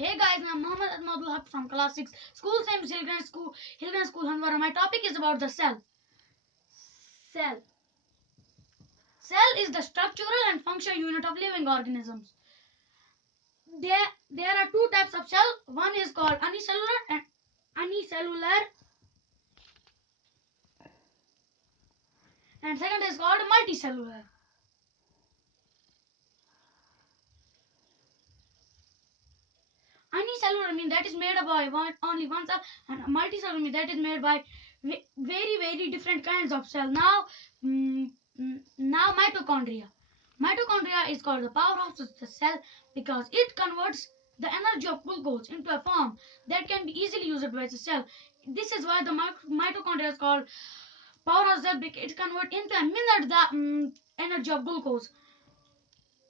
Hey guys, I'm Muhammad Ehtemaad from class 6, school same Hillgrant School, Gowhar. My topic is about the cell. Cell. Cell is the structural and functional unit of living organisms. There are two types of cell. One is called unicellular and second is called multicellular. Unicellular means that is made up by only one cell, and multicellular means that is made by very different kinds of cell. Now mitochondria. Mitochondria is called the powerhouse of the cell because it converts the energy of glucose into a form that can be easily used by the cell. This is why the mitochondria is called powerhouse cell, because it converts into a minute the energy of glucose.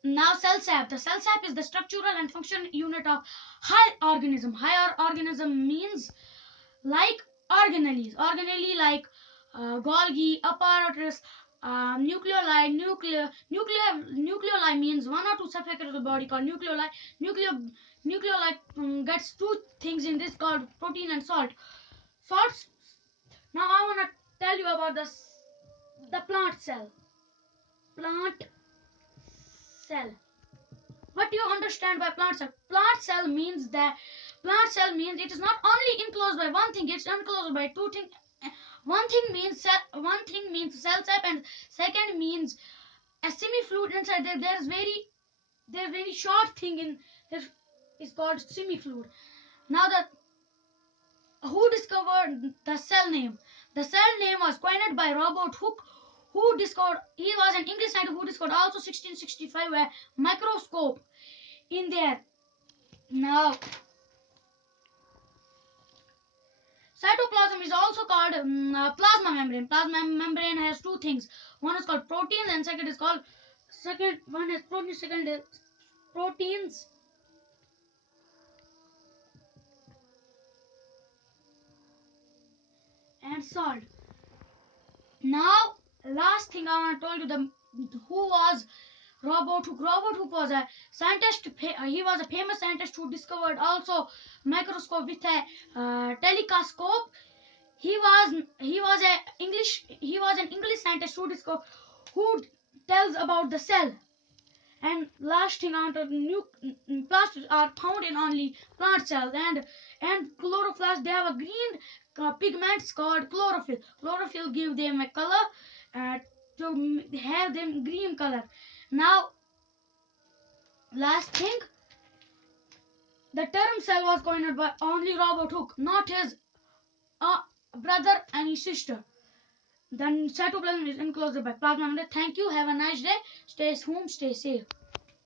Now cell sap. The cell sap is the structural and function unit of high organism. Higher organism means like organelles. Organelle like Golgi, apparatus, nucleoli. Nucleoli means one or two subfactors of the body called nucleoli. Nucleoli gets two things in this called protein and salt. Salts. Now I wanna tell you about the plant cell. Plant cell. What do you understand by plant cell? Plant cell means it is not only enclosed by one thing, it's enclosed by two things. One thing means cell type, and second means a semi-fluid inside there. There's very short thing in there is called semi-fluid. Now who discovered the cell name? The cell name was coined by Robert Hooke, he was an English scientist who discovered also 1665 a microscope in there. Now cytoplasm is also called plasma membrane. Plasma membrane has two things. One is called proteins and second one has proteins, second is proteins and salt. Now last thing I want to tell you who was Robert Hooke. Robert Hooke was a scientist. He was a famous scientist who discovered also microscope with a telescope. He was an English scientist who tells about the cell. And last thing I want to plastids are found in only plant cells and chloroplasts. They have a green pigments called chlorophyll. Chlorophyll give them a color to have them green color. Now last thing, the term cell was coined by only Robert Hooke, not his brother and his sister. Then cytoplasm is enclosed by plasma membrane. Thank you. Have a nice day. Stay home. Stay safe.